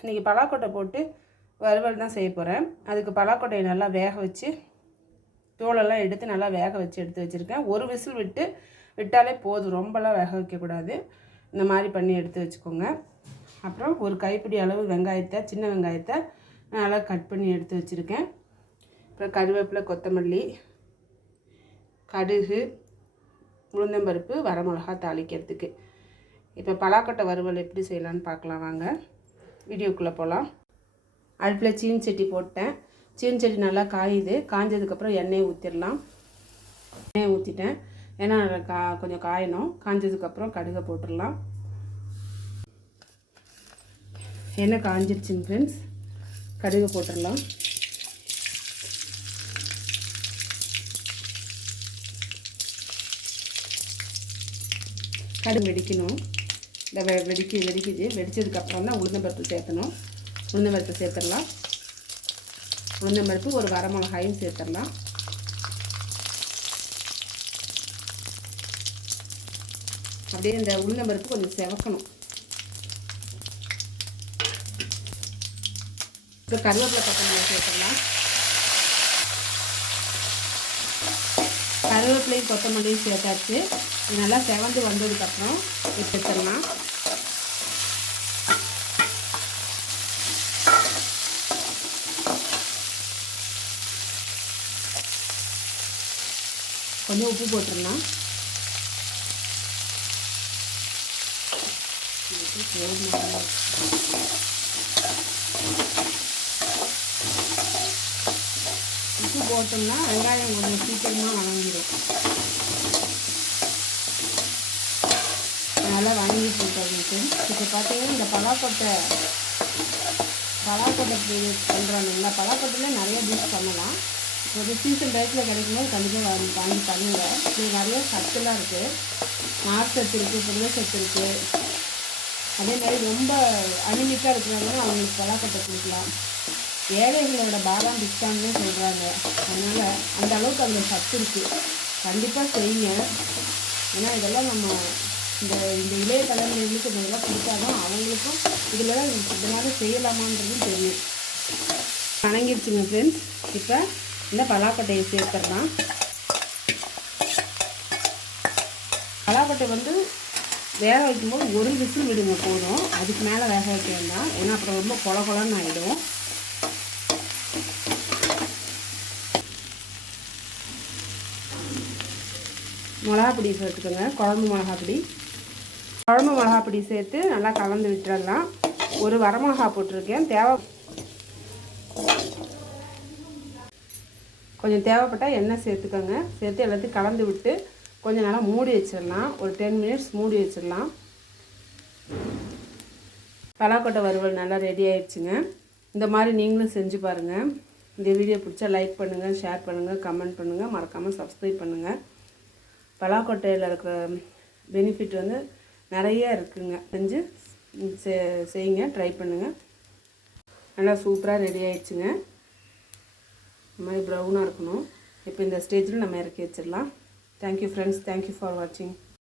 இன்றைக்கி பலாக்கொட்டை போட்டு வறுவல் தான் செய்ய போகிறேன். அதுக்கு பலாக்கொட்டையை நல்லா வேக வச்சு தோலெல்லாம் எடுத்து நல்லா வேக வச்சு எடுத்து வச்சுருக்கேன். ஒரு விசில் விட்டாலே போதும், ரொம்பலாம் வேக வைக்கக்கூடாது. இந்த மாதிரி பண்ணி எடுத்து வச்சுக்கோங்க. அப்புறம் ஒரு கைப்பிடி அளவு சின்ன வெங்காயத்தை நல்லா கட் பண்ணி எடுத்து வச்சுருக்கேன். அப்புறம் கருவேப்பிலை, கொத்தமல்லி, கடுகு, உளுந்தம்பருப்பு, வரமிளகா தாளிக்கிறதுக்கு. இப்போ பலாக்கொட்டை வறுவல் எப்படி செய்யலான்னு பார்க்கலாம் வாங்க. வீடியோக்குள்ளே போகலாம். அடுப்பில் சீனி சட்டி போட்டேன். சீனி சட்டி நல்லா காயுது. காஞ்சதுக்கப்புறம் எண்ணெயை ஊற்றிடலாம். எண்ணெயை ஊற்றிட்டேன், ஏன்னா கொஞ்சம் காயணும். காஞ்சதுக்கப்புறம் கடுகை போட்டுடலாம். எண்ணெய் காஞ்சிருச்சுங்க ஃப்ரெண்ட்ஸ், கடுகு போட்டுடலாம். கடுகு வெடிக்கணும். இந்த வெடிக்குது. வெடித்ததுக்கப்புறம் தான் உளுந்தம்பருப்பு சேர்த்தணும். உளுந்தம்பருப்பு சேர்த்துடலாம். உளுந்தம்பருப்பு, ஒரு வரமிளகாயும் சேர்த்துடலாம். அப்படியே இந்த உளுந்தம்பருப்பு கொஞ்சம் செவக்கணும். இப்போ கருவேப்பிலை, கொத்தமல்லி சேர்த்துடலாம். கருவேப்பிலையும் கொத்தமல்லியும் சேர்த்தாச்சு. நல்லா செவந்து வந்ததுக்கப்புறம் சேர்த்துடலாம். கொஞ்சம் உப்பு போட்டுடலாம். உப்பு போட்டோம்னா வெங்காயம் கொஞ்சம் சீக்கிரமாக வதங்கிடும். நல்லா வதங்கி போட்டோம்ட்டு இப்போ பார்த்தீங்கன்னா இந்த பலாக்கொட்டை பண்ணுறாங்க. பலாக்கொட்டையில் நிறைய டிஷ் பண்ணலாம். ஒரு சீசன் டைத்தில் கிடைக்கும்போது கண்டிப்பாக வாங்கி பண்ணுங்கள். இது நிறைய சத்துலாம் இருக்குது. நார் சத்து இருக்குது, புரத சத்து இருக்குது. அதே மாதிரி ரொம்ப அனிமிக்காக இருக்கிறவங்க அவங்களுக்கு பலாக்கொட்டை கொடுக்கலாம். ஏழைகளோட பாதாம் பிஸ்தான்னு சொல்கிறாங்க. அதனால் அந்த அளவுக்கு அதில் சத்து இருக்குது. கண்டிப்பாக செய்யுங்க. ஏன்னா இதெல்லாம் நம்ம இந்த இளைய தலைமுறைகளுக்கு இதெல்லாம் கொடுத்தாதான் அவங்களுக்கும் இதனால் செய்யலாமான்றதும் தெரியும். வணங்கிடுச்சுங்க ஃப்ரெண்ட்ஸ். இப்போ இந்த பலாக்கொட்டையை சேர்த்துடலாம். பலாக்கொட்டை வேக வைக்கும்போது ஒரு விசில் விடுங்க போதும். அதுக்கு மேலே வேக வைக்க வேண்டாம், ஏன்னா அப்புறம் ரொம்ப கொலன்னு ஆகிடும். மிளகாப்பொடி சேர்த்துக்கோங்க. குழம்பு மிளகாப்பொடி சேர்த்து நல்லா கலந்து விட்டுடலாம். ஒரு வரமிளகா போட்டிருக்கேன். கொஞ்சம் தேவைப்பட்டால் எண்ணெய் சேர்த்துக்கோங்க. சேர்த்து எல்லாத்தையும் கலந்து விட்டு கொஞ்சம் நேரம் மூடி வச்சிடலாம். ஒரு 10 மினிட்ஸ் மூடி வச்சிடலாம். பலாக்கொட்டை வறுவல் நல்லா ரெடி ஆயிடுச்சுங்க. இந்த மாதிரி நீங்களும் செஞ்சு பாருங்கள். இந்த வீடியோ பிடிச்சா லைக் பண்ணுங்கள், ஷேர் பண்ணுங்கள், கமெண்ட் பண்ணுங்கள், மறக்காமல் சப்ஸ்கிரைப் பண்ணுங்கள். பலாக்கொட்டையில் இருக்கிற பெனிஃபிட் நிறைய இருக்குங்க. செய்யுங்க, ட்ரை பண்ணுங்கள். நல்லா சூப்பராக ரெடி ஆயிடுச்சுங்க. இந்த மாதிரி ப்ரௌனாக இருக்கணும். இப்போ இந்த ஸ்டேஜில் நம்ம இறக்கி வச்சிடலாம். Thank you friends. தேங்க்யூ ஃபார் வாட்சிங்.